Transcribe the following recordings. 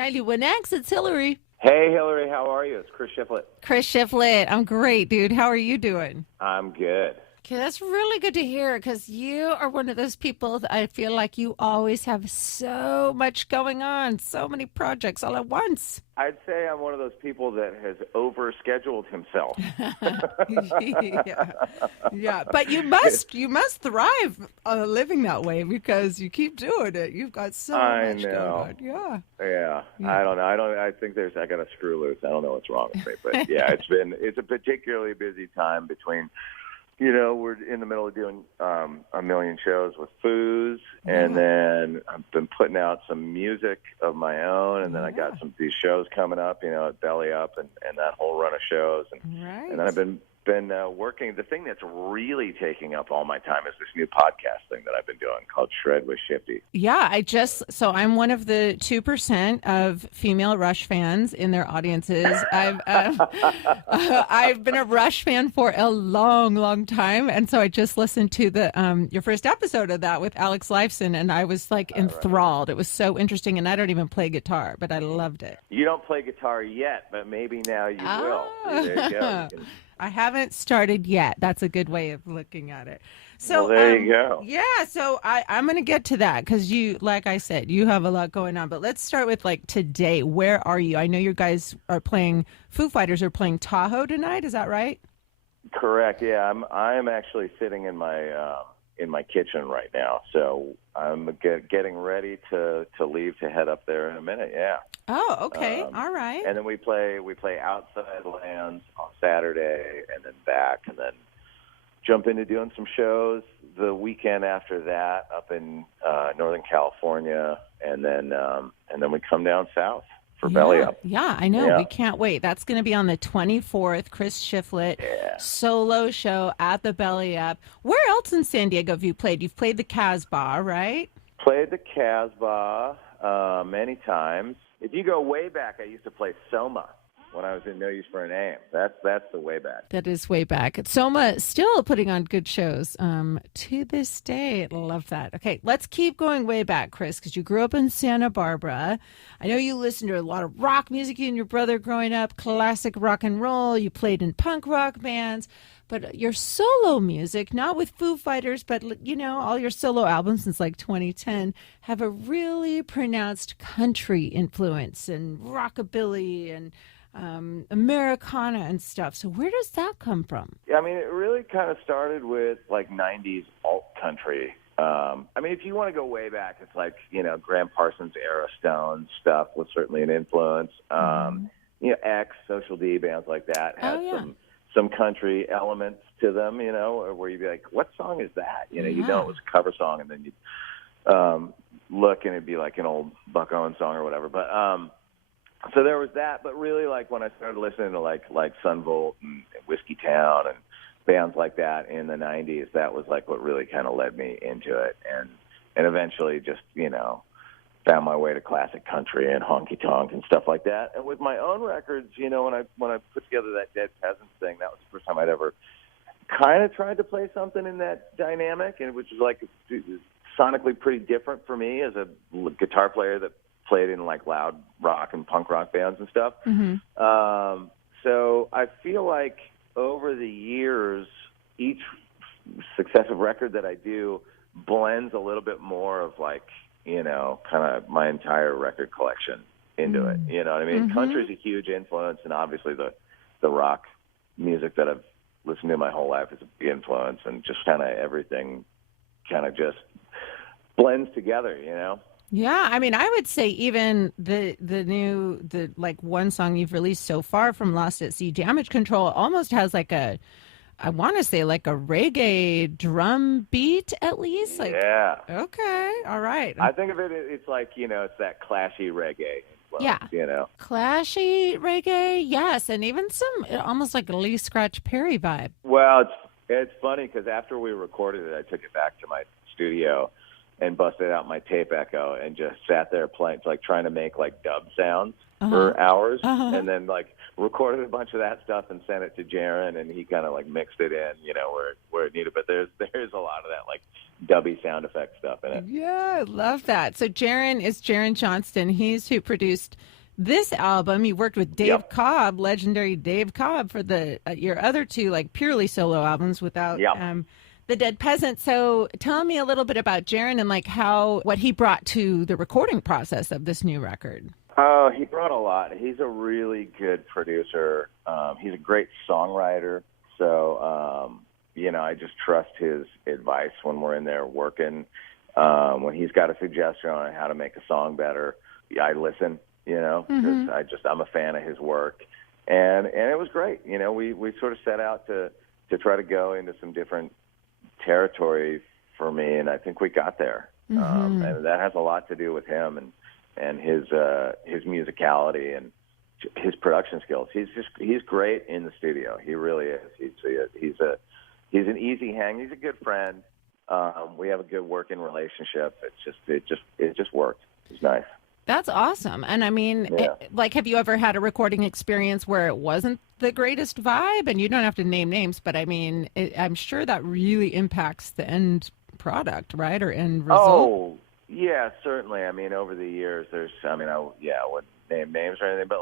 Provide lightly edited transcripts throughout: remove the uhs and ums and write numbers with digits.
91X. It's Hilary. Hey, Hilary, how are you? It's Chris Shiflett. Chris Shiflett. I'm great, dude. How are you doing? I'm good. Okay, that's really good to hear because you are one of those people that I feel like you always have so much going on, so many projects all at once. I'd say I'm one of those people that has overscheduled himself. Yeah, but you must thrive living that way because you keep doing it. You've got so much going on. Yeah. I don't know. I think I got a screw loose. I don't know what's wrong with me, but yeah, it's a particularly busy time between. We're in the middle of doing a million shows with Foos, and then I've been putting out some music of my own, and then I got these shows coming up, at Belly Up and that whole run of shows, and then I've been working. The thing that's really taking up all my time is this new podcast thing that I've been doing called Shred with Shifty. Yeah, so I'm one of the 2% of female Rush fans in their audiences. I've been a Rush fan for a long, long time, and so I just listened to your first episode of that with Alex Lifeson, and I was enthralled. Right. It was so interesting, and I don't even play guitar, but I loved it. You don't play guitar yet, but maybe now you will. There you go. I haven't started yet. That's a good way of looking at it. So there you go. Yeah, so I'm going to get to that because like I said, you have a lot going on. But let's start with today. Where are you? I know you guys are playing. Foo Fighters are playing Tahoe tonight. Is that right? Correct. Yeah, I'm actually sitting in my kitchen right now. So I'm getting ready to leave to head up there in a minute. Yeah. Oh, okay. All right. And then we play Outside Lands on Saturday, and then back, and then jump into doing some shows the weekend after that up in Northern California, and then we come down south for Belly Up. Yeah, I know. Yeah. We can't wait. That's going to be on the 24th. Chris Shiflett solo show at the Belly Up. Where else in San Diego have you played? You've played the Casbah, right? Played the Casbah many times. If you go way back, I used to play Soma when I was in No Use for a Name. That's the way back. That is way back. Soma still putting on good shows to this day. Love that. Okay, let's keep going way back, Chris, because you grew up in Santa Barbara. I know you listened to a lot of rock music, you and your brother growing up, classic rock and roll. You played in punk rock bands. But your solo music, not with Foo Fighters, but, all your solo albums since 2010 have a really pronounced country influence and rockabilly and Americana and stuff. So where does that come from? Yeah, I mean, it really kind of started with 90s alt country. If you want to go way back, it's Graham Parsons era Stones stuff was certainly an influence. X, Social D, bands like that had some country elements to them, where you'd be like, what song is that? You know it was a cover song, and then you'd look and it'd be like an old Buck Owens song or whatever. But so there was that. But really, when I started listening to like Sun Volt and Whiskey Town and bands like that in the 90s, that was what really kind of led me into it. And eventually just, found my way to classic country and honky tonk and stuff like that. And with my own records, when I put together that Dead Peasants thing, that was the first time I'd ever kind of tried to play something in that dynamic, and which was sonically pretty different for me as a guitar player that played in loud rock and punk rock bands and stuff. Mm-hmm. So I feel like over the years, each successive record that I do blends a little bit more of kind of my entire record collection into it. You know what I mean? Mm-hmm. Country's a huge influence, and obviously the rock music that I've listened to my whole life is a big influence, and just kind of everything kind of just blends together, Yeah, I would say even the one song you've released so far from Lost at Sea, Damage Control, almost has I want to say a reggae drum beat at least. Yeah. Okay. All right. I think of it, it's it's that clashy reggae influence, yeah. Clashy reggae, yes. And even some almost like a Lee Scratch Perry vibe. Well, it's funny because after we recorded it, I took it back to my studio and busted out my tape echo and just sat there playing, like trying to make like dub sounds for hours, and then like recorded a bunch of that stuff and sent it to Jaron, and he kind of like mixed it in, where it needed. But there's a lot of that like dubby sound effect stuff in it. Yeah, I love that. So Jaron is Jaron Johnston. He's who produced this album. You worked with Dave Cobb, legendary Dave Cobb, for your other two like purely solo albums without the Dead Peasant. So tell me a little bit about Jaron and like what he brought to the recording process of this new record. Oh, he brought a lot. He's a really good producer. He's a great songwriter. So, I just trust his advice when we're in there working. When he's got a suggestion on how to make a song better, I listen, because I'm a fan of his work. And it was great. We sort of set out to try to go into some different territory for me, and I think we got there. And that has a lot to do with him and his musicality and his production skills. He's great in the studio. He really is. He's an easy hang. He's a good friend. We have a good working relationship. It just worked. It's nice. That's awesome. And I mean, have you ever had a recording experience where it wasn't the greatest vibe? And you don't have to name names, but I mean, I'm sure that really impacts the end product, right? Or end result. Oh, yeah, certainly. I mean, over the years, I wouldn't name names or anything, but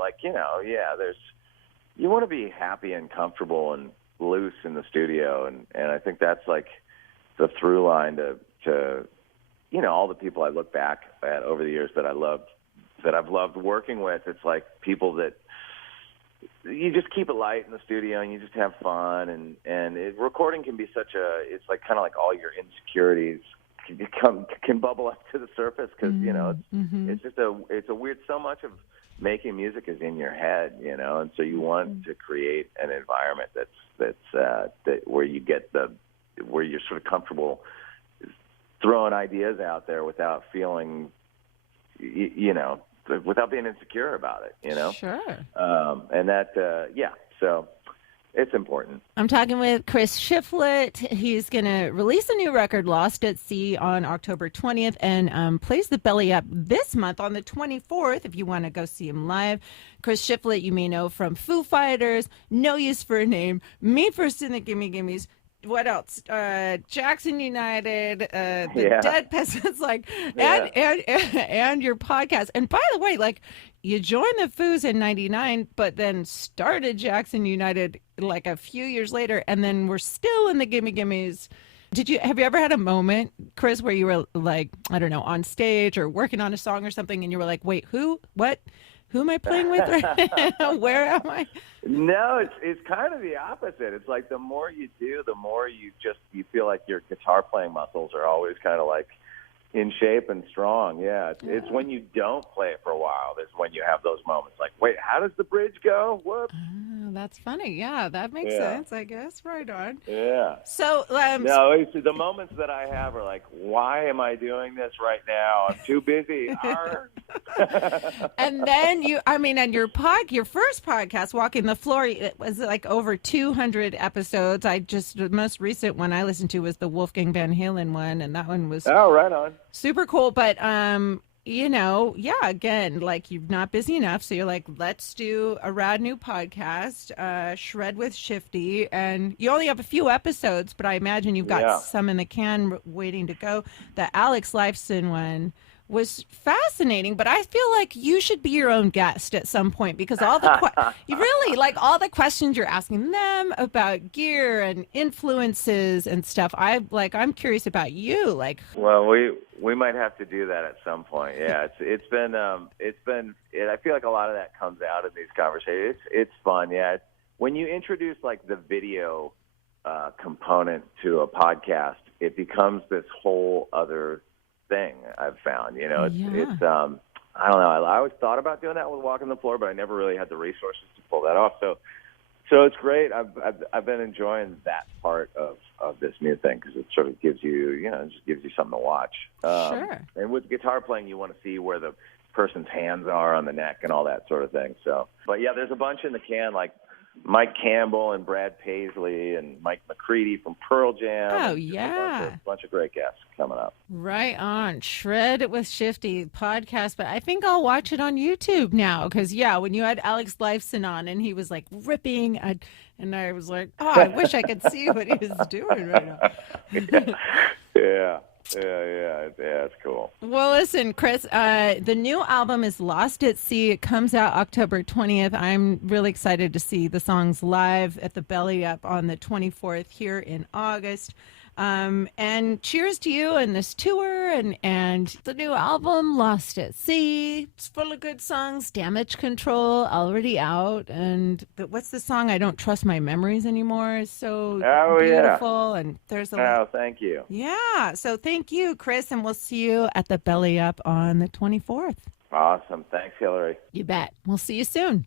you want to be happy and comfortable and loose in the studio. And I think that's like the through line to all the people I look back at over the years that I've loved working with. It's like people that you just keep it light in the studio and you just have fun. And recording can be it's like kind of like all your insecurities can bubble up to the surface because, it's a weird, so much of making music is in your head, and so you want to create an environment that's where you're sort of comfortable throwing ideas out there without feeling, without being insecure about it, Sure. And that, so it's important. I'm talking with Chris Shiflett. He's going to release a new record, Lost at Sea, on October 20th and plays the Belly Up this month on the 24th if you want to go see him live. Chris Shiflett, you may know from Foo Fighters, No Use for a Name, Me First in the Gimme Gimmes. What else? Jackson United, the Dead Peasants, and your podcast. And by the way, you joined the Foos in '99, but then started Jackson United a few years later, and then we're still in the Gimme Gimmes. Have you ever had a moment, Chris, where you were I don't know, on stage or working on a song or something, and you were like, wait, who? What? Who am I playing with right now? Where am I? No, it's kind of the opposite. It's like the more you do, the more you feel like your guitar playing muscles are always kind of like in shape and strong. Yeah, it's when you don't play it for a while that's when you have those moments. Like, wait, how does the bridge go? Whoops. Oh, that's funny. Yeah, that makes sense, I guess. Right on. Yeah. So, no, it's the moments that I have are like, why am I doing this right now? I'm too busy. And then and your first podcast, Walking the Floor, it was over 200 episodes. The most recent one I listened to was the Wolfgang Van Halen one, and that one was right on. Super cool. But again, you're not busy enough, so you're like, let's do a rad new podcast, Shred with Shifty, and you only have a few episodes, but I imagine you've got some in the can waiting to go. The Alex Lifeson one was fascinating, but I feel like you should be your own guest at some point because all the all the questions you're asking them about gear and influences and stuff. I'm curious about you. Well, we might have to do that at some point. Yeah, it's been I feel like a lot of that comes out in these conversations. It's fun. Yeah, when you introduce the video component to a podcast, it becomes this whole other thing. I've found, it's I don't know. I always thought about doing that with Walking the Floor, but I never really had the resources to pull that off. So it's great. I've been enjoying that part of this new thing because it sort of gives you, just gives you something to watch. Sure. And with guitar playing, you want to see where the person's hands are on the neck and all that sort of thing. So, but yeah, there's a bunch in the can. Mike Campbell and Brad Paisley and Mike McCready from Pearl Jam. Oh, and yeah. a bunch of great guests coming up. Right on. Shred It with Shifty podcast, but I think I'll watch it on YouTube now because, when you had Alex Lifeson on and he was like ripping, and I was like, oh, I wish I could see what he was doing right now. Yeah. Yeah, it's cool. Well, listen, Chris, the new album is Lost at Sea. It comes out October 20th. I'm really excited to see the songs live at the Belly Up on the 24th here in August. And cheers to you and this tour and the new album, Lost at Sea. It's full of good songs. Damage Control, already out. And what's the song? I Don't Trust My Memories Anymore. It's so beautiful. Yeah. And there's thank you. Yeah. So thank you, Chris. And we'll see you at the Belly Up on the 24th. Awesome. Thanks, Hilary. You bet. We'll see you soon.